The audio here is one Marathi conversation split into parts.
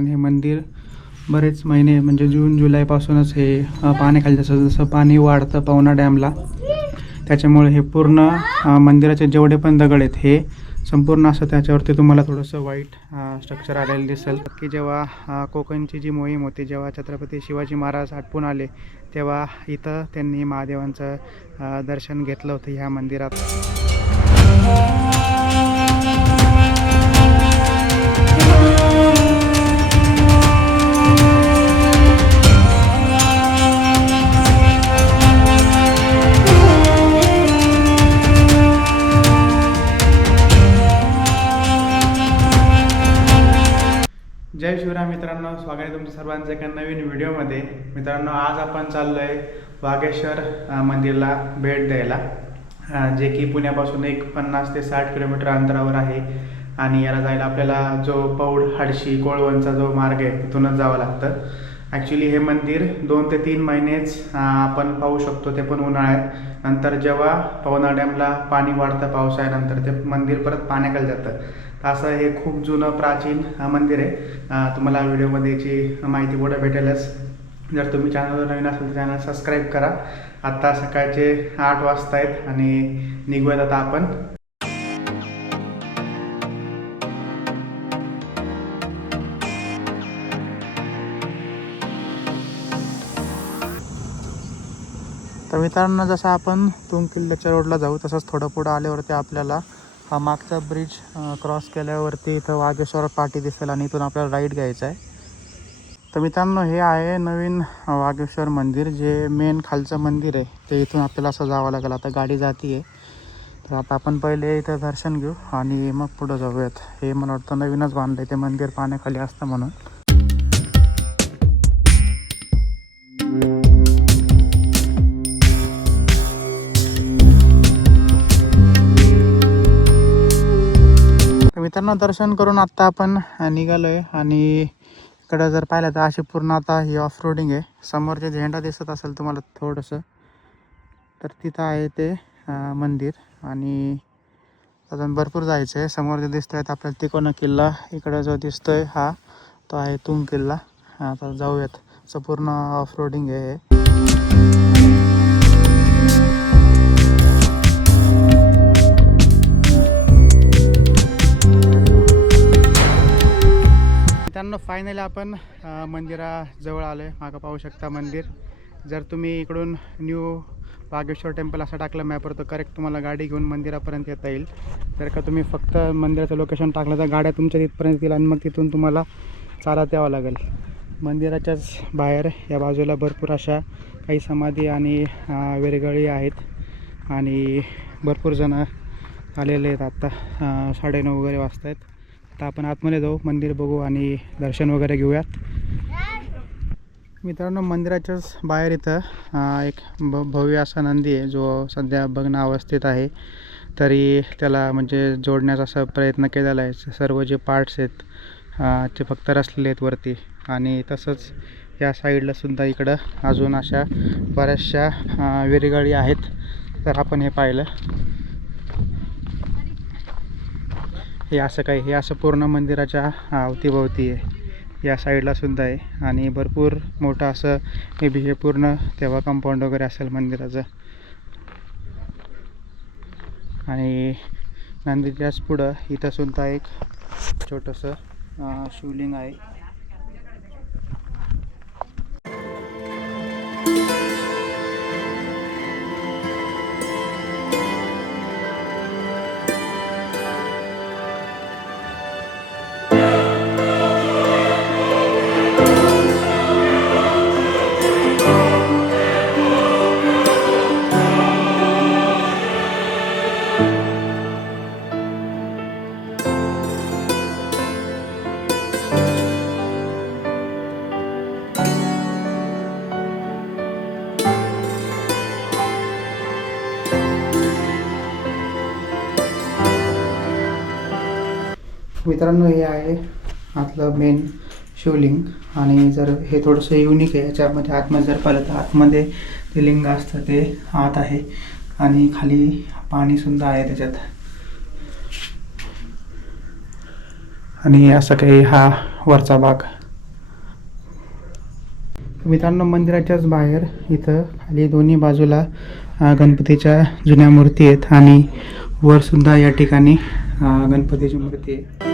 कारण हे मंदिर बरेच महिने म्हणजे जून जुलैपासूनच हे पाण्याखाली जसं जसं पाणी वाढतं पवना डॅमला त्याच्यामुळे हे पूर्ण मंदिराचे जेवढे पण दगड आहेत हे संपूर्ण असं त्याच्यावरती तुम्हाला थोडंसं वाईट स्ट्रक्चर आलेलं दिसेल की जेव्हा कोकणची जी मोहीम होती जेव्हा छत्रपती शिवाजी महाराज हटपून आले तेव्हा इथं त्यांनी महादेवांचं दर्शन घेतलं होतं ह्या मंदिरात. जय शिवराय मित्रांनो, स्वागत आहे तुमच्या सर्वांचं एका नवीन व्हिडिओमध्ये. मित्रांनो, आज आपण चाललो आहे वागेश्वर मंदिरला भेट द्यायला, जे की पुण्यापासून एक 50 ते 60 किलोमीटर अंतरावर आहे. आणि याला जायला आपल्याला जो पौड हडशी कोळवणचा जो मार्ग आहे तिथूनच जावं लागतं. ॲक्च्युली हे मंदिर 2 ते 3 महिनेच आपण पाहू शकतो, ते पण उन्हाळ्यात. नंतर जेव्हा पवना डॅमला पाणी वाढतं पावसाळ्यानंतर ते मंदिर परत पाण्याखाली जातं. असं हे खूप जुनं प्राचीन मंदिर आहे. तुम्हाला व्हिडिओमध्ये याची माहिती पुढे भेटेलच. जर तुम्ही चॅनलवर नवीन असेल तर चॅनल सबस्क्राईब करा. आत्ता सकाळचे 8 वाजता आहेत आणि निघूयात आता आपण. तर मित्रांनो, जसं आपण तुंग किल्ल्याच्या रोडला जाऊ तसंच थोडं पुढं आल्यावरती आपल्याला हा मागचा ब्रिज क्रॉस केल्यावरती इथं वागेश्वर पाटी दिसेल आणि इथून आपल्याला राईट घ्यायचा आहे. तर मित्रांनो, हे आहे नवीन वागेश्वर मंदिर, जे मेन खालचं मंदिर आहे ते इथून आपल्याला असं जावं लागेल. आता गाडी जाती आहे, तर आता आपण पहिले इथं दर्शन घेऊ आणि मग पुढं जाऊयात. हे मला वाटतं नवीनच बांधलं आहे ते मंदिर पाण्याखाली असतं म्हणून. मित्रांनो, दर्शन करून आत्ता आपण निघालो आहे आणि इकडं जर पाहिलं तर अशी पूर्ण आता ही ऑफ रोडिंग आहे. समोर जे झेंडा दिसत असेल तुम्हाला थोडंसं, तर तिथं आहे ते मंदिर. आणि अजून भरपूर जायचं आहे. समोर जे दिसत आहेत आपल्याला तिकोना किल्ला, इकडं जो दिसतो आहे हा तो आहे तुंग किल्ला. आता जाऊयात. असं पूर्ण ऑफ रोडिंग आहे. मित्रांनो, फायनली आपण मंदिराजवळ आलो आहे. मागं पाहू शकता मंदिर. जर तुम्ही इकडून न्यू वागेश्वर टेम्पल असं टाकलं मॅपवर तर करेक्ट तुम्हाला गाडी घेऊन मंदिरापर्यंत येता येईल. जर का तुम्ही फक्त मंदिराचं लोकेशन टाकलं तर गाड्या तुमच्या तिथपर्यंत येतील आणि मग तिथून तुम्हाला चालत यावं लागेल. मंदिराच्याच बाहेर या बाजूला भरपूर अशा काही समाधी आणि वेरगळी आहेत आणि भरपूर जण आलेले आहेत. आत्ता 9:30 वगैरे वाजता आहेत. आता आपण आतमध्ये जाऊ, मंदिर बघू आणि दर्शन वगैरे घेऊयात. मित्रांनो, मंदिराच्याच बाहेर इथं एक भव्य असा नंदी आहे जो सध्या भग्न अवस्थेत आहे. तरी त्याला म्हणजे जोडण्याचा असा प्रयत्न केलेला आहे. सर्व जे पार्ट्स आहेत ते फक्त रचलेले आहेत वरती. आणि तसंच या साईडला सुद्धा इकडं अजून अशा बऱ्याचशा विरगळी आहेत. तर आपण हे पाहिलं, हे असं काही हे असं पूर्ण मंदिराच्या अवतीभोवती आहे. या साईडला सुद्धा आहे आणि भरपूर मोठं असं मे बी हे पूर्ण तेव्हा कंपाऊंड वगैरे असेल मंदिराचं. आणि नंदीच्याच पुढं इथं सुद्धा एक छोटंसं शिवलिंग आहे. मित्रांनो, हे आहे आतलं मेन शिवलिंग. आणि जर हे थोडंसं युनिक आहे. याच्यामध्ये आतमध्ये जर पाहिलं तर आतमध्ये ते लिंग असतं ते आत आहे आणि खाली पाणीसुद्धा आहे त्याच्यात. आणि असं काही हा वरचा भाग मित्रांनो, मंदिराच्याच बाहेर इथं खाली दोन्ही बाजूला गणपतीच्या जुन्या मूर्ती आहेत आणि वर सुद्धा या ठिकाणी गणपतीची मूर्ती आहे.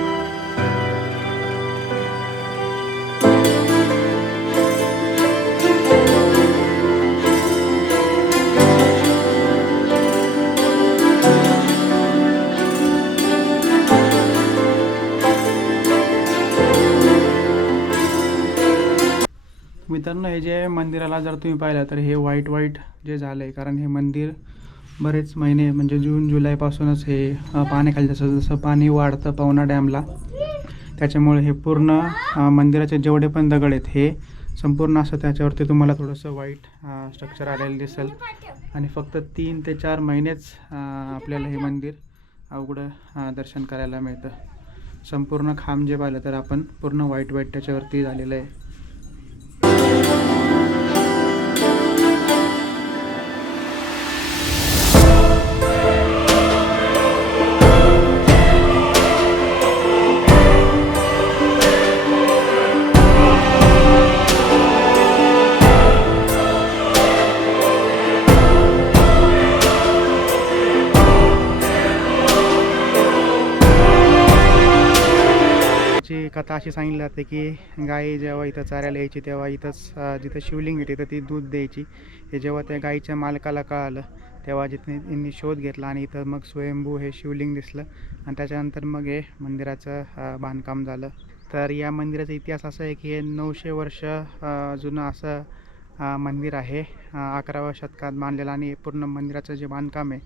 मित्रांनो, हे जे मंदिराला जर तुम्ही पाहिलं तर हे व्हाईट जे झालं आहे, कारण हे मंदिर बरेच महिने म्हणजे जून जुलैपासूनच हे पाण्याखाली जसं जसं पाणी वाढतं पवना डॅमला, त्याच्यामुळे हे पूर्ण मंदिराचे जेवढे पण दगड आहेत हे संपूर्ण असं त्याच्यावरती तुम्हाला थोडंसं व्हाईट स्ट्रक्चर आलेलं दिसेल. आणि फक्त 3 ते 4 महिनेच आपल्याला हे मंदिर उघडं दर्शन करायला मिळतं. संपूर्ण खांब जे पाहिलं तर आपण पूर्ण व्हाईट त्याच्यावरती झालेलं आहे. कथा अशी सांगितली जाते की गाय जेव्हा इथं चारायला यायची तेव्हा इथंच जिथं शिवलिंग आहे तिथं ती दूध द्यायची. हे जेव्हा त्या गायीच्या मालकाला कळालं तेव्हा जिथे यांनी शोध घेतला आणि इथं मग स्वयंभू हे शिवलिंग दिसलं आणि त्याच्यानंतर मग हे मंदिराचं बांधकाम झालं. तर या मंदिराचा इतिहास असा आहे की हे 900 वर्ष जुनं असं मंदिर आहे. 11व्या शतकात बांधलेलं आणि पूर्ण मंदिराचं जे बांधकाम आहे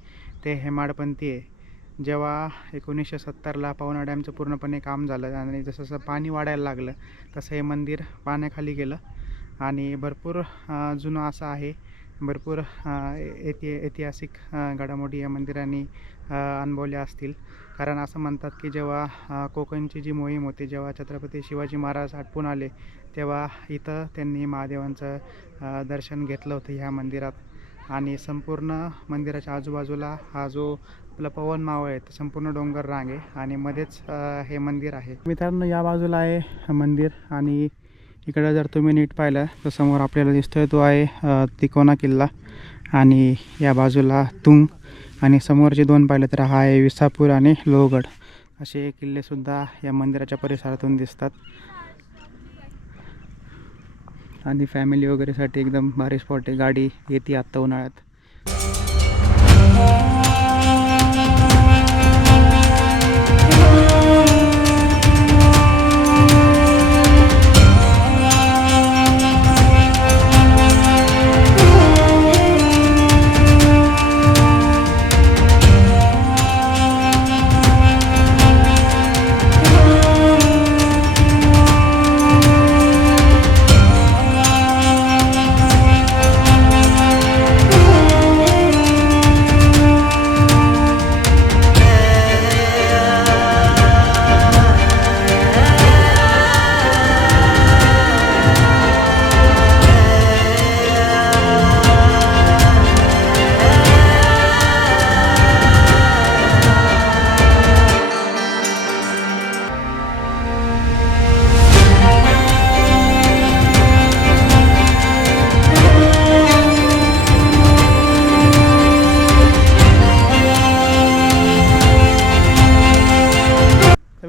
ते हेमाडपंथी आहे. जेव्हा 1970ला पवना डॅमचं पूर्णपणे काम झालं आणि जसं जसं पाणी वाढायला लागलं तसं हे मंदिर पाण्याखाली गेलं आणि भरपूर जुनं असं आहे. भरपूर ऐतिहासिक घडामोडी या मंदिराने अनुभवल्या असतील. कारण असं म्हणतात की जेव्हा कोकणची जी मोहीम होती, जेव्हा छत्रपती शिवाजी महाराज हटपून आले तेव्हा इथं त्यांनी महादेवांचं दर्शन घेतलं होतं ह्या मंदिरात. आणि संपूर्ण मंदिराच्या आजूबाजूला हा जो आपला पवन मावळ आहे तर संपूर्ण डोंगर रांग आहे आणि मध्येच हे मंदिर आहे. मित्रांनो, या बाजूला आहे मंदिर आणि इकडे जर तुम्ही नीट पाहिलं तर समोर आपल्याला दिसतोय तो आहे तिकोना किल्ला आणि या बाजूला तुंग आणि समोरचे 2 पाहिलं तर हा आहे विसापूर आणि लोहगड. असे किल्लेसुद्धा या मंदिराच्या परिसरातून दिसतात आणि फॅमिली वगैरेसाठी एकदम भारी स्पॉट आहे. गाडी येते आत्ता उन्हाळ्यात.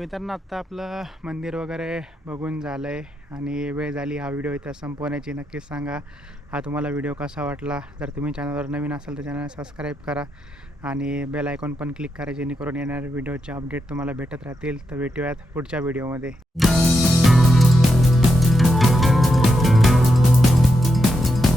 मित्रांनो, आत्ता आपलं मंदिर वगैरे बघून झालं आहे आणि वेळ झाली हा व्हिडिओ इथं संपवण्याची. नक्कीच सांगा हा तुम्हाला व्हिडिओ कसा वाटला. जर तुम्ही चॅनलवर नवीन असाल तर चॅनल सबस्क्राईब करा आणि बेल आयकॉन पण क्लिक करा जेणेकरून येणाऱ्या व्हिडिओचे अपडेट तुम्हाला भेटत राहतील. तर भेटूयात पुढच्या व्हिडिओमध्ये.